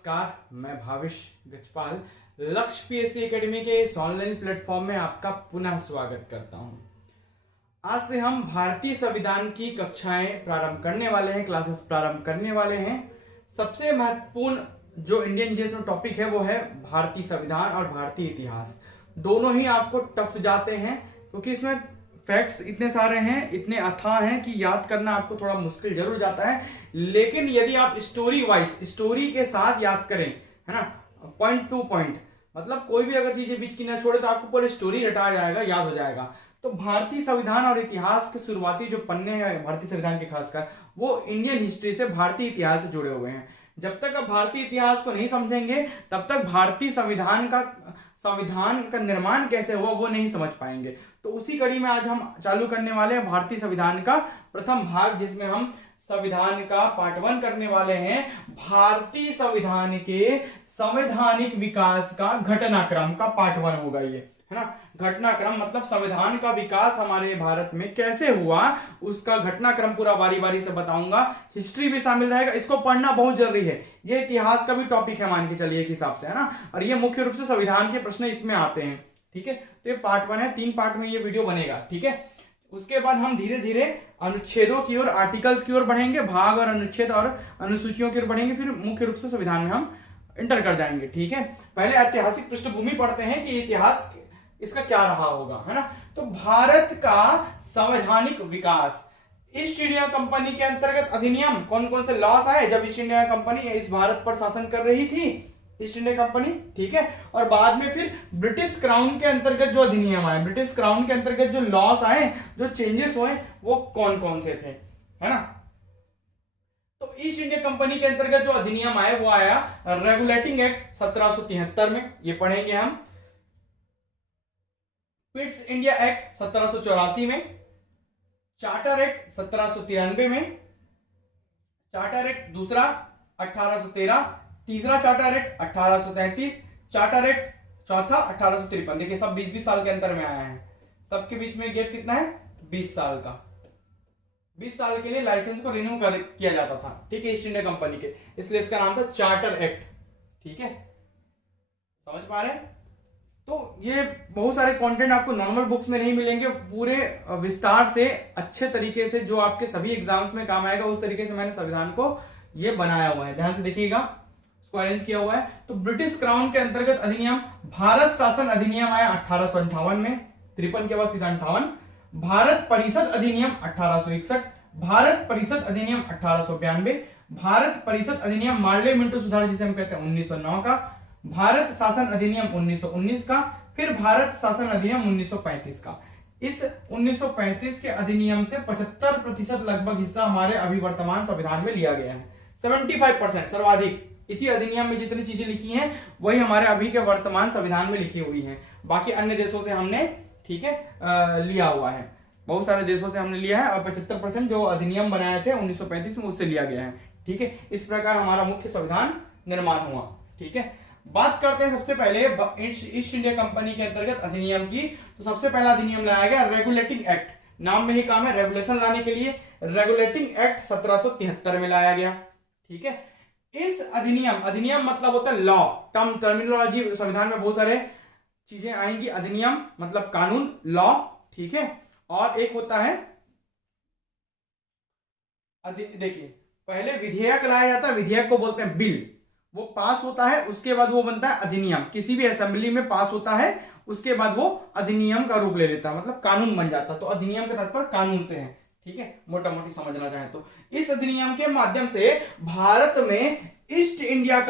नमस्कार, मैं भाविश गजपाल लक्ष्य पीएससी एकेडमी के इस ऑनलाइन प्लेटफॉर्म में आपका पुनः स्वागत करता हूं। आज से हम भारतीय संविधान की कक्षाएं प्रारंभ करने वाले हैं, क्लासेस प्रारंभ करने वाले हैं। सबसे महत्वपूर्ण जो इंडियन जीएस में टॉपिक है वो है भारतीय संविधान और भारतीय इतिहास। दोनों ही आपको टफ जाते हैं क्योंकि इसमें फैक्ट्स इतने सारे हैं, इतने अथाह हैं कि याद करना आपको थोड़ा मुश्किल जरूर जाता है। लेकिन यदि आप स्टोरी वाइज, स्टोरी के साथ याद करें, है ना, पॉइंट टू पॉइंट, मतलब कोई भी अगर चीजें बीच की ना छोड़े तो आपको पूरी स्टोरी रटा जाएगा, याद हो जाएगा। तो भारतीय संविधान और इतिहास के शुरुआती जो पन्ने हैं भारतीय संविधान के, खासकर वो इंडियन हिस्ट्री से, भारतीय इतिहास से जुड़े हुए हैं। जब तक आप भारतीय इतिहास को नहीं समझेंगे तब तक भारतीय संविधान का निर्माण कैसे हुआ वो नहीं समझ पाएंगे। तो उसी कड़ी में आज हम चालू करने वाले हैं भारतीय संविधान का प्रथम भाग, जिसमें हम संविधान का पार्ट 1 करने वाले हैं। भारतीय संविधान के संवैधानिक विकास का घटनाक्रम का पार्ट 1 होगा ये, है ना। घटनाक्रम मतलब संविधान का विकास हमारे भारत में कैसे हुआ, उसका घटनाक्रम पूरा बारी बारी से बताऊंगा। हिस्ट्री भी शामिल रहेगा, इसको पढ़ना बहुत जरूरी है। ये इतिहास का भी टॉपिक है मान के चलिए एक हिसाब से, है ना। और ये मुख्य रूप से संविधान के प्रश्न इसमें आते हैं, ठीक है। तो ये पार्ट 1 है, 3 पार्ट में ये वीडियो बनेगा, ठीक है। उसके बाद हम धीरे धीरे अनुच्छेदों की ओर, आर्टिकल्स की ओर बढ़ेंगे, भाग और अनुच्छेद और अनुसूचियों की ओर बढ़ेंगे, फिर मुख्य रूप से संविधान में हम इंटर कर जाएंगे, ठीक है। पहले ऐतिहासिक पृष्ठभूमि पढ़ते हैं कि इतिहास इसका क्या रहा होगा, है ना। तो भारत का संवैधानिक विकास, ईस्ट इंडिया कंपनी के अंतर्गत अधिनियम, कौन कौन से लॉस आए जब ईस्ट इंडिया कंपनी इस भारत पर शासन कर रही थी, ईस्ट इंडिया कंपनी, ठीक है। और बाद में फिर ब्रिटिश क्राउन के अंतर्गत जो अधिनियम आए, ब्रिटिश क्राउन के अंतर्गत जो लॉस आए, जो चेंजेस हुए, वो कौन कौन से थे, है ना। तो ईस्ट इंडिया कंपनी के अंतर्गत जो अधिनियम आए वो आया रेगुलेटिंग एक्ट 1773 में, ये पढ़ेंगे हम। पिट्स इंडिया एक्ट 1784 में, चार्टर एक्ट 1793 में, चार्टर एक्ट दूसरा 1813, तीसरा चार्टर एक्ट 1833, चार्टर एक्ट चौथा 1853। देखिए सब 20-20 साल के अंतर में आया है। सबके बीच में गैप कितना है? 20 साल का। 20 साल के लिए लाइसेंस को रिन्यू किया जाता था, ठीक है, ईस्ट इंडिया कंपनी के, इसलिए इसका नाम था चार्टर एक्ट, ठीक है। समझ पा रहे हैं? तो ये बहुत सारे कंटेंट आपको नॉर्मल बुक्स में नहीं मिलेंगे, पूरे विस्तार से अच्छे तरीके से जो आपके सभी एग्जाम्स में काम आएगा, उस तरीके से मैंने संविधान को ये बनाया हुआ है। ध्यान से देखिएगा, इसको अरेंज किया हुआ है। तो ब्रिटिश क्राउन के अंतर्गत अधिनियम, भारत शासन अधिनियम आया 1858 में, 53 के बाद सीधा 58। भारत परिषद अधिनियम 1861, भारत परिषद अधिनियम 1892, भारत परिषद अधिनियम मार्ले मिंटो सुधार जिसे हम कहते हैं 1909 का, भारत शासन अधिनियम 1919 का, फिर भारत शासन अधिनियम 1935 का। इस 1935 के अधिनियम से 75% लगभग हिस्सा हमारे अभी वर्तमान संविधान में लिया गया है। 75% सर्वाधिक इसी अधिनियम में जितनी चीजें लिखी हैं वही हमारे अभी के वर्तमान संविधान में लिखी हुई हैं। बाकी अन्य देशों से हमने, ठीक है, लिया हुआ है, बहुत सारे देशों से हमने लिया है, और 75% जो अधिनियम बनाए थे 1935 में उससे लिया गया है, ठीक है। इस प्रकार हमारा मुख्य संविधान निर्माण हुआ, ठीक है। बात करते हैं सबसे पहले ईस्ट इंडिया कंपनी के अंतर्गत अधिनियम की। तो सबसे पहला अधिनियम लाया गया रेगुलेटिंग एक्ट, नाम में ही काम है रेगुलेशन लाने के लिए। रेगुलेटिंग एक्ट 1773 में लाया गया, ठीक है। इस अधिनियम मतलब होता है लॉ, टर्मिनोलॉजी संविधान में बहुत सारे चीजें आएंगी। अधिनियम मतलब कानून, लॉ, ठीक है। और एक होता है, देखिए पहले विधेयक लाया जाता है, विधेयक को बोलते हैं बिल, वो पास होता है, उसके बाद वो बनता है अधिनियम। किसी भी असेंबली में पास होता है, उसके बाद वो अधिनियम का रूप ले लेता है, मतलब कानून बन जाता है। तो अधिनियम का तात्पर्य कानून से है, ठीक है, मोटा मोटी समझना चाहे तो। इस अधिनियम के माध्यम से भारत में ईस्ट इंडिया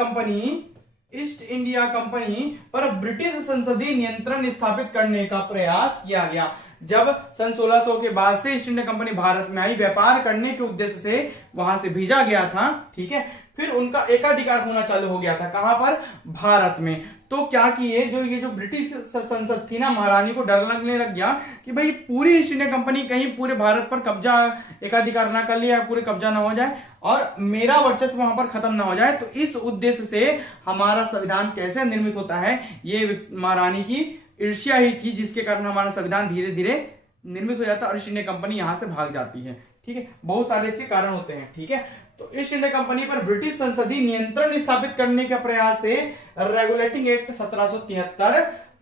कंपनी पर ब्रिटिश संसदीय नियंत्रण स्थापित करने का प्रयास किया गया। जब सन 1600 के बाद से ईस्ट इंडिया कंपनी भारत में आई, व्यापार करने के उद्देश्य से वहां से भेजा गया था, ठीक है। फिर उनका एकाधिकार होना चालू हो गया था, कहां पर? भारत में। तो क्या किए, ये जो ब्रिटिश संसद थी ना, महारानी को डर लगने लग गया कि भाई पूरी ईस्ट इंडिया कंपनी कहीं पूरे भारत पर कब्जा, एकाधिकार ना कर लिया, पूरे कब्जा ना हो जाए और मेरा वर्चस्व वहां पर खत्म ना हो जाए। तो इस उद्देश्य से हमारा संविधान कैसे निर्मित होता है, ये महारानी की ईर्ष्या ही थी, जिसके कारण हमारा संविधान धीरे धीरे निर्मित हो जाता है और ईस्ट इंडिया कंपनी यहां से भाग जाती है, ठीक है, बहुत सारे इसके कारण होते हैं। ठीक है, तो ईस्ट इंडिया कंपनी पर ब्रिटिश संसदीय नियंत्रण स्थापित करने के प्रयास से रेगुलेटिंग एक्ट 1773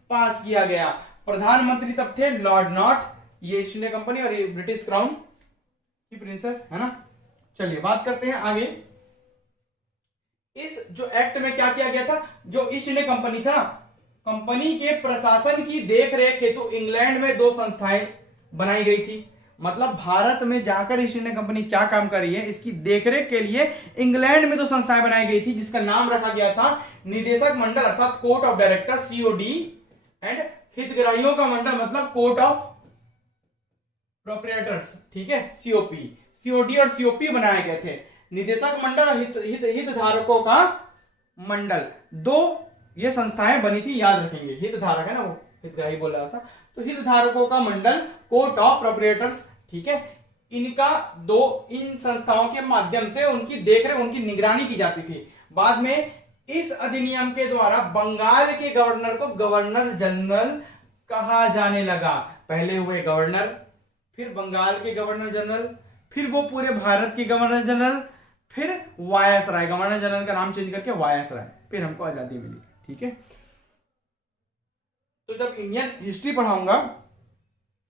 पास किया गया। प्रधानमंत्री तब थे लॉर्ड नॉट, ये ईस्ट इंडिया कंपनी और ये ब्रिटिश क्राउन की प्रिंसेस है ना। चलिए बात करते हैं आगे। इस जो एक्ट में क्या किया गया था, जो ईस्ट इंडिया कंपनी था, कंपनी के प्रशासन की देखरेख हेतु इंग्लैंड में 2 संस्थाएं बनाई गई थी। मतलब भारत में जाकर ईस्ट इंडिया कंपनी क्या काम कर रही है, इसकी देखरेख के लिए इंग्लैंड में 2 संस्थाएं बनाई गई थी, जिसका नाम रखा गया था निदेशक मंडल अर्थात court of director COD, and हितग्राहियों का मंडल मतलब कोर्ट ऑफ प्रोप्रिएटर्स। ठीक है, सीओपी, सीओडी और सीओपी बनाए गए थे। निदेशक मंडल और हितधारकों का मंडल, 2 ये संस्थाएं बनी थी, याद रखेंगे। हितधारक है ना, वो हितग्राही बोल रहा था, तो हितधारकों का मंडल कोर्ट ऑफ प्रोप्रिएटर्स। ठीक है, इनका 2 इन संस्थाओं के माध्यम से उनकी देखरेख, उनकी निगरानी की जाती थी। बाद में इस अधिनियम के द्वारा बंगाल के गवर्नर को गवर्नर जनरल कहा जाने लगा। पहले हुए गवर्नर, फिर बंगाल के गवर्नर जनरल, फिर वो पूरे भारत के गवर्नर जनरल, फिर वायसराय, गवर्नर जनरल का नाम चेंज करके वायसराय, फिर हमको आजादी मिली। ठीक है, तो जब इंडियन हिस्ट्री पढ़ाऊंगा,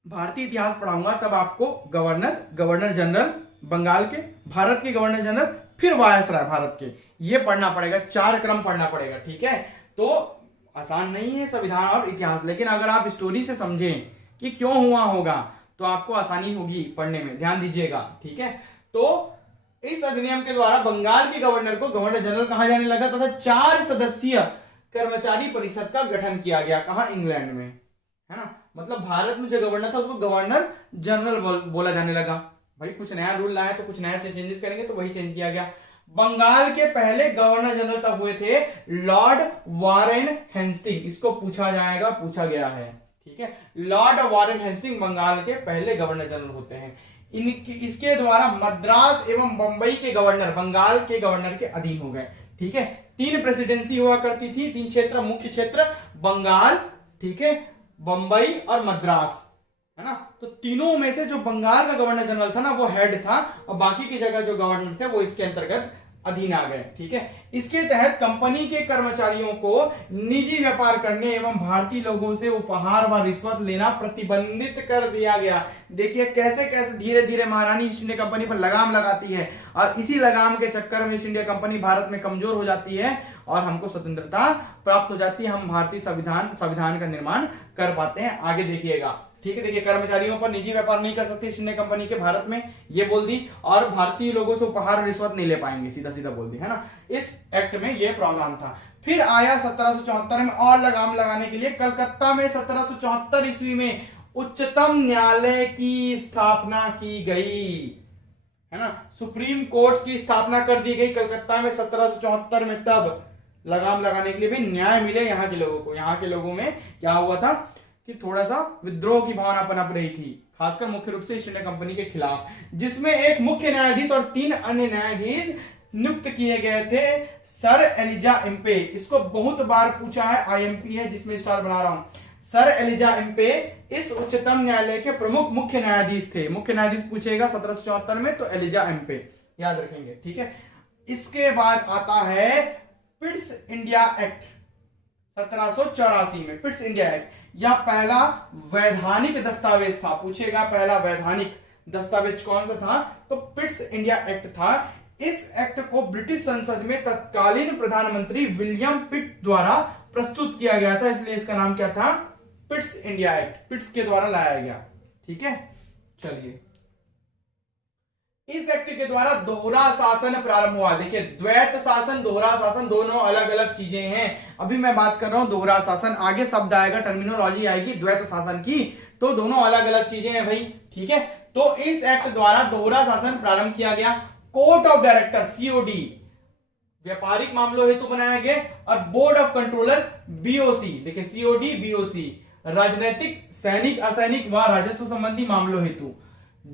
भारतीय इतिहास पढ़ाऊंगा, तब आपको गवर्नर, गवर्नर जनरल बंगाल के, भारत के गवर्नर जनरल, फिर वायसराय भारत के, ये पढ़ना पड़ेगा, 4 क्रम पढ़ना पड़ेगा। ठीक है, तो आसान नहीं है संविधान और इतिहास, लेकिन अगर आप स्टोरी से समझें कि क्यों हुआ होगा तो आपको आसानी होगी पढ़ने में, ध्यान दीजिएगा। ठीक है, तो इस अधिनियम के द्वारा बंगाल के गवर्नर को गवर्नर जनरल कहा जाने लगा तथा 4 सदस्यीय कर्मचारी परिषद का गठन किया गया। कहा, इंग्लैंड में, है ना। मतलब भारत में जो गवर्नर था उसको गवर्नर जनरल बोला जाने लगा। भाई कुछ नया रूल लाया तो कुछ नया चेंजेस करेंगे, तो वही चेंज किया गया। बंगाल के पहले गवर्नर जनरल तब हुए थे लॉर्ड वारेन हेस्टिंग, इसको पूछा जाएगा, पूछा गया है। ठीक है, लॉर्ड वारेन हेस्टिंग बंगाल के पहले गवर्नर जनरल होते हैं। इसके द्वारा मद्रास एवं बंबई के गवर्नर बंगाल के गवर्नर के अधीन हो गए। ठीक है, 3 प्रेसिडेंसी हुआ करती थी, 3 क्षेत्र, मुख्य क्षेत्र बंगाल, ठीक है, बंबई और मद्रास, है ना। तो तीनों में से जो बंगाल का गवर्नर जनरल था ना, वो हेड था, और बाकी की जगह जो गवर्नर थे वो इसके अंतर्गत अधीन आ गए। ठीक है, इसके तहत कंपनी के कर्मचारियों को निजी व्यापार करने एवं भारतीय लोगों से उपहार व रिश्वत लेना प्रतिबंधित कर दिया गया। देखिए कैसे कैसे धीरे धीरे महारानी ईस्ट इंडिया कंपनी पर लगाम लगाती है, और इसी लगाम के चक्कर में ईस्ट इंडिया कंपनी भारत में कमजोर हो जाती है और हमको स्वतंत्रता प्राप्त हो जाती है। हम भारतीय संविधान का निर्माण कर पाते हैं। आगे देखिएगा। ठीक है, देखिए कर्मचारियों पर निजी व्यापार नहीं कर सकते ईस्ट इंडिया कंपनी के भारत में, ये बोल दी, और भारतीय लोगों से उपहार रिश्वत नहीं ले पाएंगे, सीधा सीधा बोल दी, है ना। इस एक्ट में ये प्रावधान था। फिर आया 1774 में और लगाम लगाने के लिए कलकत्ता में 1774 ईस्वी में उच्चतम न्यायालय की स्थापना की गई, है ना। सुप्रीम कोर्ट की स्थापना कर दी गई कलकत्ता में 1774 में। तब लगाम लगाने के लिए भी न्याय मिले यहाँ के लोगों को। यहाँ के लोगों में क्या हुआ था कि थोड़ा सा विद्रोह की भावना पनप रही थी, खासकर मुख्य रूप से ईस्ट इंडिया कंपनी के खिलाफ, जिसमें एक मुख्य न्यायाधीश और 3 अन्य न्यायाधीश नियुक्त किए गए थे। सर एलिजा इम्पे, इसको बहुत बार पूछा है, आईएमपी है जिसमें स्टार बना रहा हूं। सर एलिजा इम्पे इस उच्चतम न्यायालय के प्रमुख मुख्य न्यायाधीश थे। मुख्य न्यायाधीश पूछेगा 1774 में, तो एलिजा इम्पे याद रखेंगे। ठीक है, इसके बाद आता है पिट्स इंडिया एक्ट 1784 में। पिट्स इंडिया एक्ट यह पहला वैधानिक दस्तावेज था। पूछेगा पहला वैधानिक दस्तावेज कौन सा था, तो पिट्स इंडिया एक्ट था। इस एक्ट को ब्रिटिश संसद में तत्कालीन प्रधानमंत्री विलियम पिट द्वारा प्रस्तुत किया गया था, इसलिए इसका नाम क्या था, पिट्स इंडिया एक्ट, पिट्स के द्वारा लाया गया। ठीक है, चलिए इस एक्ट के द्वारा दोहरा शासन प्रारंभ हुआ। देखिए द्वैत शासन, दोहरा शासन दोनों अलग अलग चीजें हैं। अभी मैं बात कर रहा हूं दोहरा शासन, आगे शब्द आएगा, टर्मिनोलॉजी आएगी द्वैत शासन की, तो दोनों अलग अलग चीजें हैं भाई। ठीक है, तो इस एक्ट द्वारा दोहरा शासन प्रारंभ किया गया। कोर्ट ऑफ डायरेक्टर सीओडी व्यापारिक मामलों हेतु बनाया गया, और बोर्ड ऑफ कंट्रोलर बीओसी, देखिए सीओडी बीओसी राजनीतिक, सैनिक, असैनिक व राजस्व संबंधी मामलों हेतु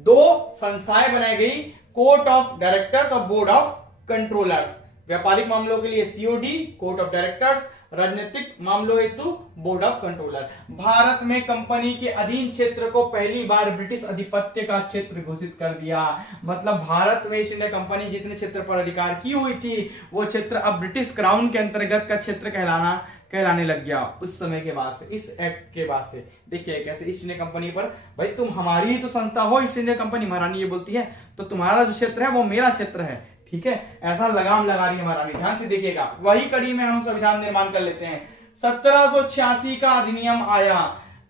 2 संस्थाएं बनाई गई, कोर्ट ऑफ डायरेक्टर्स और बोर्ड ऑफ कंट्रोलर्स। व्यापारिक मामलों के लिए सीओडी कोर्ट ऑफ डायरेक्टर्स, राजनीतिक मामलों हेतु बोर्ड ऑफ कंट्रोलर। भारत में कंपनी के अधीन क्षेत्र को पहली बार ब्रिटिश अधिपत्य का क्षेत्र घोषित कर दिया। मतलब भारत में ईस्ट इंडिया कंपनी जितने क्षेत्र पर अधिकार की हुई थी वो क्षेत्र अब ब्रिटिश क्राउन के अंतर्गत का क्षेत्र कहलाने लग गया उस समय के बाद से, इस एक्ट के बाद से। देखिए कैसे ईस्ट इंडिया कंपनी पर, भाई तुम हमारी ही तो संस्था हो ईस्ट इंडिया कंपनी, महारानी ये बोलती है, तो तुम्हारा जो क्षेत्र है वो मेरा क्षेत्र है, ठीक है, ऐसा लगाम लगा रही है महारानी। ध्यान से देखिएगा, वही कड़ी में हम संविधान निर्माण कर लेते हैं। 1786 का अधिनियम आया,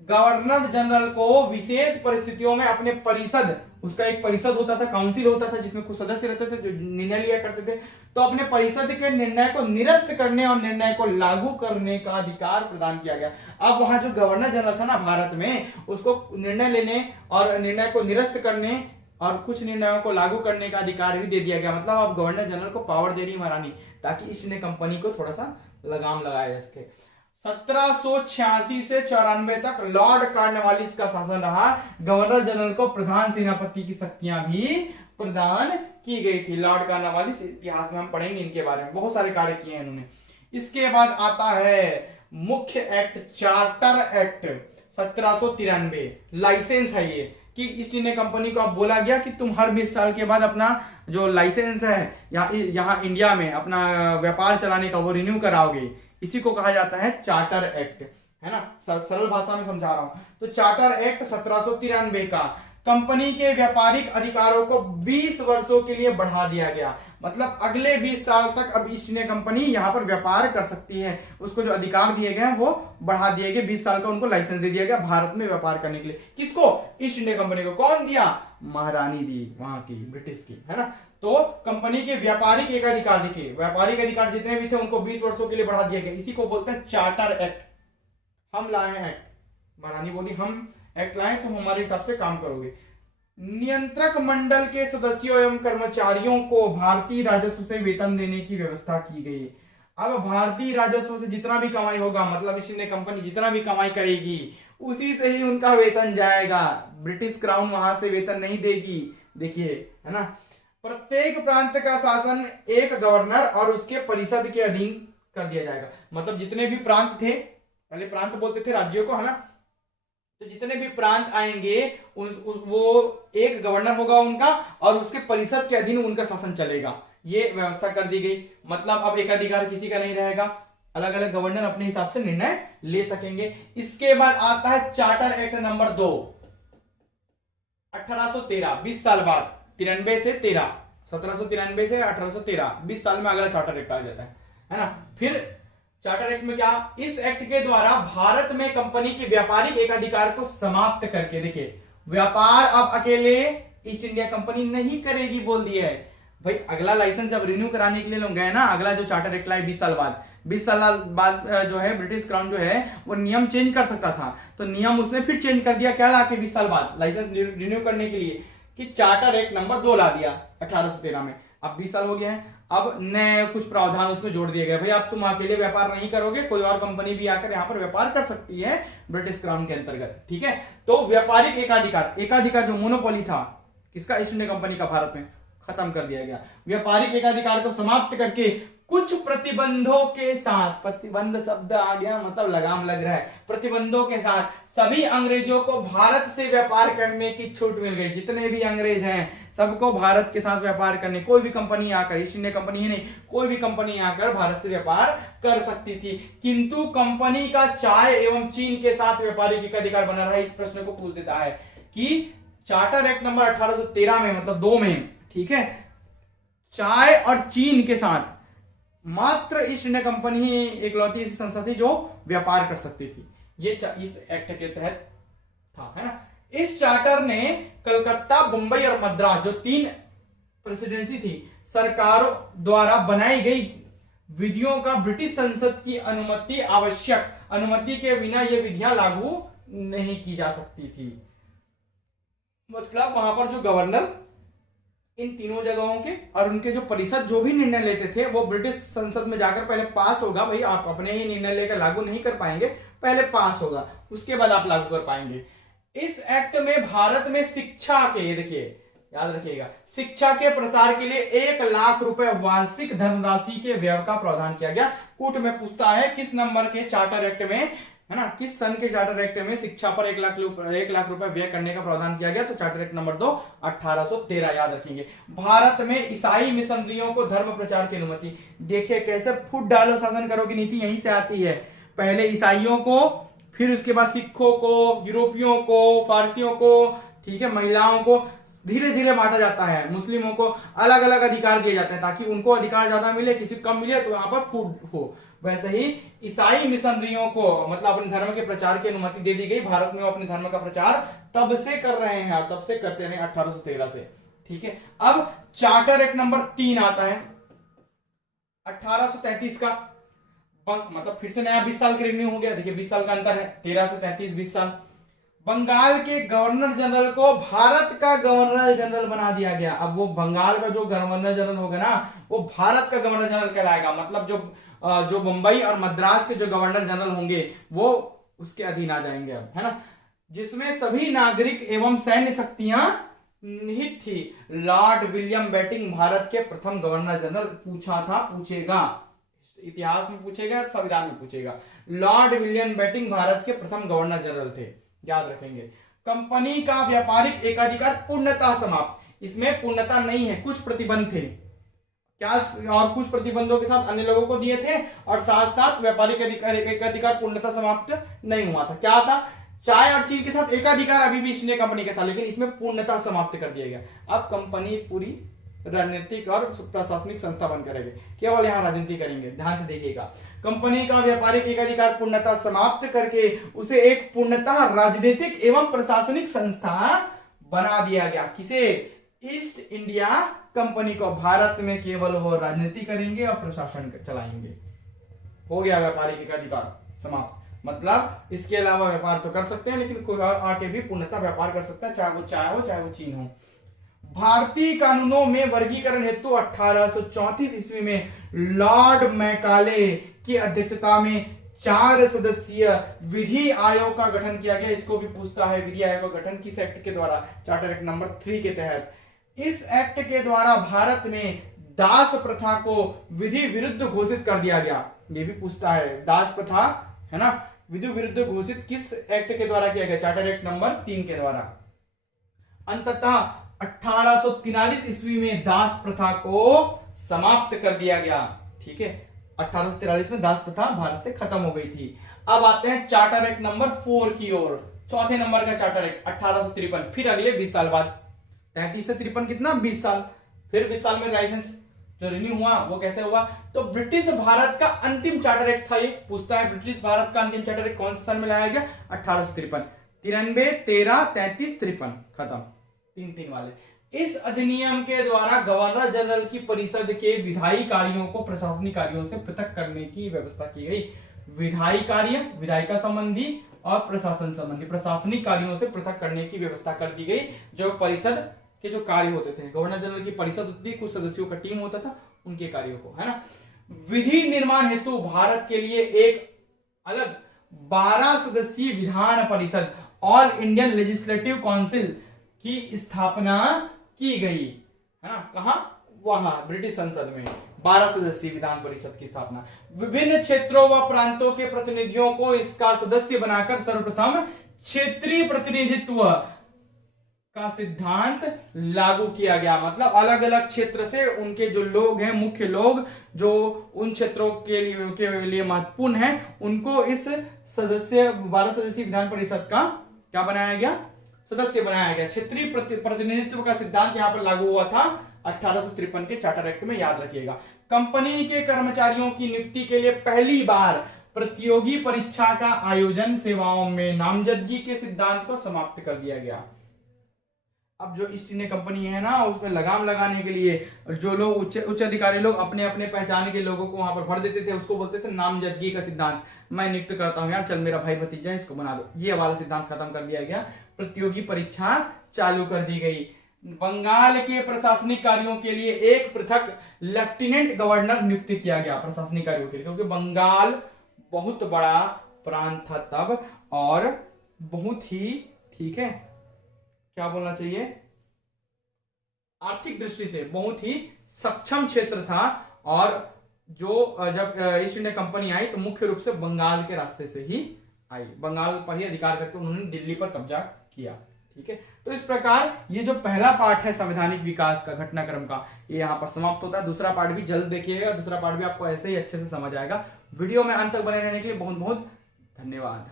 गवर्नर जनरल को विशेष परिस्थितियों में अपने परिषद, उसका एक परिषद होता था, काउंसिल होता था जिसमें कुछ सदस्य रहते थे जो निर्णय लिया करते थे, तो अपने परिषद के निर्णय को निरस्त करने और निर्णय को लागू करने का अधिकार प्रदान किया गया। अब वहां जो गवर्नर जनरल था ना भारत में, उसको निर्णय लेने और निर्णय को निरस्त करने और कुछ निर्णयों को लागू करने का अधिकार भी दे दिया गया। मतलब अब गवर्नर जनरल को पावर दे रही महारानी, ताकि ईस्ट इंडिया कंपनी को थोड़ा सा लगाम लगाया जा सके। 1786 से 94 तक लॉर्ड कॉर्नवालिस का शासन रहा। गवर्नर जनरल को प्रधान सेनापति की शक्तियां भी प्रदान की गई थी। लॉर्ड कॉर्नवालिस, इतिहास में हम पढ़ेंगे इनके बारे में, बहुत सारे कार्य किए हैं इन्होंने। इसके बाद आता है मुख्य एक्ट, चार्टर एक्ट 1793। लाइसेंस है ये कि ईस्ट इंडिया कंपनी को अब बोला गया कि तुम हर 20 साल के बाद अपना जो लाइसेंस है यहाँ इंडिया में अपना व्यापार चलाने का वो रिन्यू कराओगे। इसी को कहा जाता है चार्टर एक्ट, है ना, सरल भाषा में समझा रहा हूं। तो चार्टर एक्ट 1793 का कंपनी के व्यापारिक अधिकारों को 20 वर्षों के लिए बढ़ा दिया गया। मतलब अगले 20 साल तक अब ईस्ट इंडिया कंपनी यहां पर व्यापार कर सकती है। उसको जो अधिकार दिए गए हैं वो बढ़ा दिए गए, 20 साल का उनको लाइसेंस दे दिया गया भारत में व्यापार करने के लिए। किसको? ईस्ट इंडिया कंपनी को। कौन दिया? महारानी दी, वहां की, ब्रिटिश की, है ना। तो कंपनी के व्यापारिक एकाधिकार, देखिए व्यापारिक अधिकार जितने भी थे उनको 20 वर्षों के लिए बढ़ा दिया गया। इसी को बोलते हैं चार्टर एक्ट। हम लाए हैं एक्ट, महारानी बोली हम एक्ट लाए, तुम हमारे हिसाब से काम करोगे। नियंत्रक मंडल के सदस्यों एवं कर्मचारियों को भारतीय राजस्व से वेतन देने की व्यवस्था की गई। अब भारतीय राजस्व से जितना भी कमाई होगा, मतलब ईस्ट इंडिया कंपनी जितना भी कमाई करेगी उसी से ही उनका वेतन जाएगा। ब्रिटिश क्राउन वहां से वेतन नहीं देगी। देखिए, है ना। प्रत्येक प्रांत का शासन एक गवर्नर और उसके परिषद के अधीन कर दिया जाएगा। मतलब जितने भी प्रांत थे, पहले प्रांत बोलते थे राज्यों को, है ना, तो जितने भी प्रांत आएंगे वो एक गवर्नर होगा उनका और उसके परिषद के अधीन उनका शासन चलेगा। ये व्यवस्था कर दी गई। मतलब अब एकाधिकार किसी का नहीं रहेगा, अलग अलग गवर्नर अपने हिसाब से निर्णय ले सकेंगे। इसके बाद आता है चार्टर एक्ट नंबर 2 1813, 20 साल बाद, 93 से 13, 1793 से 1813, 20 साल में अगला चार्टर एक्ट आ जाता है ना। फिर चार्टर एक्ट में क्या, इस एक्ट के द्वारा भारत में कंपनी के व्यापारिक एकाधिकार को समाप्त करके, देखिए व्यापार अब अकेले ईस्ट इंडिया कंपनी नहीं करेगी, बोल दिया है। भाई अगला लाइसेंस जब रिन्यू कराने के लिए लोग गए ना, अगला जो चार्टर एक्ट लाए 20 साल बाद, 20 साल बाद जो है ब्रिटिश क्राउन जो है वो नियम चेंज कर सकता था, तो नियम उसने फिर चेंज कर दिया। क्या ला के 20 साल बाद लाइसेंस रिन्यू करने के लिए, कि चार्टर एक्ट नंबर 2 ला दिया 1813 में। अब 20 साल हो गए हैं, अब नए कुछ प्रावधान उसमें जोड़ दिए गए। भाई अब तुम अकेले व्यापार नहीं करोगे, कोई और कंपनी भी आकर यहाँ पर व्यापार कर सकती है ब्रिटिश क्राउन के अंतर्गत, ठीक है। तो व्यापारिक एकाधिकार जो मोनोपोली था किसका, ईस्ट इंडिया कंपनी का, भारत में खत्म कर दिया गया। व्यापारिक एकाधिकार को समाप्त करके कुछ प्रतिबंधों के साथ, प्रतिबंध शब्द आ गया, मतलब लगाम लग रहा है, प्रतिबंधों के साथ सभी अंग्रेजों को भारत से व्यापार करने की छूट मिल गई। जितने भी अंग्रेज हैं सबको भारत के साथ व्यापार करने, कोई भी कंपनी आकर, ईस्ट इंडिया कंपनी ही नहीं, कोई भी कंपनी आकर भारत से व्यापार कर सकती थी। किंतु कंपनी का चाय एवं चीन के साथ व्यापारिक एकाधिकार बना रहा। इस प्रश्न को पूछ देता है कि चार्टर एक्ट नंबर 1813 में, मतलब 2 में, ठीक है, चाय और चीन के साथ मात्र ईस्ट इंडिया कंपनी ही एकलौती ऐसी संस्था थी जो व्यापार कर सकती थी। ये इस एक्ट के तहत था, है ना। इस चार्टर ने कलकत्ता, मुंबई और मद्रास, जो 3 प्रेसिडेंसी थी, सरकारों द्वारा बनाई गई विधियों का ब्रिटिश संसद की अनुमति आवश्यक, अनुमति के बिना ये विधियां लागू नहीं की जा सकती थी। मतलब वहां पर जो गवर्नर इन तीनों जगहों के और उनके जो परिषद जो भी निर्णय लेते थे वो ब्रिटिश संसद में जाकर पहले पास होगा। भाई आप अपने ही निर्णय लेकर लागू नहीं कर पाएंगे, पहले पास होगा, उसके बाद आप लागू कर पाएंगे। इस एक्ट में भारत में शिक्षा के, देखिए याद रखिएगा। शिक्षा के प्रसार के लिए 1 लाख रुपए वार्षिक धनराशि के व्यय का प्रावधान किया गया। कूट में पूछता है किस नंबर के चार्टर एक्ट में, है ना, किस सन के चार्टर एक्ट में शिक्षा पर 1 लाख रुपए व्यय करने का प्रावधान किया गया? तो चार्टर एक्ट नंबर 2 1813 याद रखेंगे। भारत में ईसाई मिशनरियों को धर्म प्रचार की अनुमति। देखिए कैसे फुट डालो शासन करो की नीति यहीं से आती है। पहले ईसाइयों को, फिर उसके बाद सिखों को, यूरोपियों को, फारसियों को, ठीक है, महिलाओं को धीरे धीरे बांटा जाता है। मुस्लिमों को अलग अलग अधिकार दिए जाते हैं ताकि उनको अधिकार ज्यादा मिले, किसी को कम मिले तो वहां पर फूट हो। वैसे ही ईसाई मिशनरियों को मतलब अपने धर्म के प्रचार की अनुमति दे दी गई। भारत में वो अपने धर्म का प्रचार तब से कर रहे हैं, तब से करते रहे 1813 से, ठीक है। अब चार्टर एक्ट नंबर 3 आता है 1833 का, मतलब फिर से नया 20 साल की रिन्यू हो गया। देखिए 20 साल का अंतर है, 13 से 33 20 साल। बंगाल के गवर्नर जनरल को भारत का गवर्नर जनरल बना दिया गया। अब वो बंगाल का जो गवर्नर जनरल होगा ना, वो भारत का गवर्नर जनरल कहलाएगा। मतलब जो मुंबई और मद्रास के जो गवर्नर जनरल होंगे वो उसके अधीन आ जाएंगे अब, है ना, जिसमें सभी नागरिक एवं सैन्य शक्तियां निहित थी। लॉर्ड विलियम बेटिंग भारत के प्रथम गवर्नर जनरल। पूछेगा इतिहास में, पूछेगा संविधान में पूछेगा। लॉर्ड विलियम बेटिंग भारत के प्रथम गवर्नर जनरल थे, याद रखेंगे। कंपनी का व्यापारिक एकाधिकार पूर्णतः समाप्त। इसमें पूर्णता नहीं है, कुछ प्रतिबंध थे क्या, और कुछ प्रतिबंधों के साथ अन्य लोगों को दिए थे, और साथ साथ व्यापारिक एकाधिकार पूर्णतः समाप्त नहीं हुआ था। क्या था? चाय और चीन के साथ एकाधिकार अभी भी ईस्ट इंडिया कंपनी का था, लेकिन इसमें पूर्णतः समाप्त कर दिया गया। अब कंपनी पूरी राजनीतिक और प्रशासनिक संस्था बन करेंगे, केवल यहां राजनीति करेंगे। ध्यान से देखिएगा, कंपनी का व्यापारिक एकाधिकार पूर्णतः समाप्त करके उसे एक पूर्णतः राजनीतिक एवं प्रशासनिक संस्था बना दिया गया। किसे? ईस्ट इंडिया कंपनी को। भारत में केवल वो राजनीति करेंगे और प्रशासन चलाएंगे। हो गया व्यापारिक एकाधिकार समाप्त। मतलब इसके अलावा व्यापार तो कर सकते हैं, लेकिन कोई और आके भी पूर्णतः व्यापार कर सकता है, चाहे वो चाय हो चाहे वो चीन हो। भारतीय कानूनों में वर्गीकरण हेतु 1834 ईस्वी में लॉर्ड मैकाले की अध्यक्षता में 4 सदस्यीय विधि आयोग का गठन किया गया। इसको भी पूछता है, विधि आयोग का गठन किस एक्ट के द्वारा? चार्टर एक्ट नंबर 3 के तहत। इस एक्ट के द्वारा भारत में दास प्रथा को विधि विरुद्ध घोषित कर दिया गया। ये भी पूछता है, दास प्रथा, है ना, विधि विरुद्ध घोषित किस एक्ट के द्वारा किया गया? चार्टर एक्ट नंबर 3 के द्वारा। अंततः 1843 ईस्वी में दास प्रथा को समाप्त कर दिया गया, ठीक है। 1843 में दास प्रथा भारत से खत्म हो गई थी। अब आते हैं चार्टर एक्ट नंबर 4 की ओर। चौथे नंबर का चार्टर एक्ट 1853, फिर अगले 20 साल बाद। 33 से 53 कितना? 20 साल। फिर 20 साल में लाइसेंस जो रिन्यू हुआ वो कैसे हुआ? तो ब्रिटिश भारत का अंतिम चार्टर एक्ट था ये। पूछता है ब्रिटिश भारत का अंतिम चार्टर एक्ट कौन से साल में लाया गया? 1853। 93, 13, 33, 53 खत्म, 3 वाले। इस अधिनियम के द्वारा गवर्नर जनरल की परिषद के विधायी कार्यों को प्रशासनिक कार्यों से पृथक करने की व्यवस्था की गई। विधायी कार्य, विधायिका संबंधी और प्रशासन संबंधी प्रशासनिक कार्यों से पृथक करने की व्यवस्था कर दी गई। जो परिषद के जो कार्य होते थे, गवर्नर जनरल की परिषद होती थी, कुछ सदस्यों का टीम होता था, उनके कार्यों को, है ना। विधि निर्माण हेतु भारत के लिए एक अलग 12 सदस्यीय Vidhan Parishad, all Indian legislative council की स्थापना की गई, है ना। कहां? वहां ब्रिटिश संसद में 12 सदस्यीय विधान परिषद की स्थापना। विभिन्न क्षेत्रों व प्रांतों के प्रतिनिधियों को इसका सदस्य बनाकर सर्वप्रथम क्षेत्रीय प्रतिनिधित्व का सिद्धांत लागू किया गया। मतलब अलग अलग क्षेत्र से उनके जो लोग हैं, मुख्य लोग जो उन क्षेत्रों के लिए महत्वपूर्ण हैं, उनको इस 12 सदस्यीय विधान परिषद का क्या बनाया गया? सदस्य बनाया गया। क्षेत्रीय प्रतिनिधित्व का सिद्धांत यहां पर लागू हुआ था 1853 के चार्टर एक्ट में, याद रखिएगा। कंपनी के कर्मचारियों की नियुक्ति के लिए पहली बार प्रतियोगी परीक्षा का आयोजन, सेवाओं में नामजदगी के सिद्धांत को समाप्त कर दिया गया। अब जो ईस्ट इंडिया कंपनी है ना, उसमें लगाम लगाने के लिए जो लोग उच्च अधिकारी लोग अपने अपने पहचान के लोगों को वहां पर भर देते थे, उसको बोलते थे नामजदगी का सिद्धांत। मैं नियुक्त करता हूं यार, चल मेरा भाई भतीजा है, इसको बना दो। ये वाला सिद्धांत खत्म कर दिया गया। प्रतियोगी परीक्षा चालू कर दी गई। बंगाल के प्रशासनिक कार्यों के लिए एक पृथक लेफ्टिनेंट गवर्नर नियुक्त किया गया प्रशासनिक कार्यों के लिए, क्योंकि बंगाल बहुत बड़ा प्रांत था तब, और बहुत ही, ठीक है, क्या बोलना चाहिए, आर्थिक दृष्टि से बहुत ही सक्षम क्षेत्र था और जो जब ईस्ट इंडिया कंपनी आई तो मुख्य रूप से बंगाल के रास्ते से ही आई, बंगाल पर ही अधिकार करके उन्होंने दिल्ली पर कब्जा किया। ठीक है, तो इस प्रकार ये जो पहला पार्ट है संवैधानिक विकास का घटनाक्रम का, ये यहाँ पर समाप्त होता है। दूसरा पार्ट भी जल्द देखिएगा, दूसरा पार्ट भी आपको ऐसे ही अच्छे से समझ आएगा। वीडियो में अंत तक बने रहने के लिए बहुत बहुत धन्यवाद।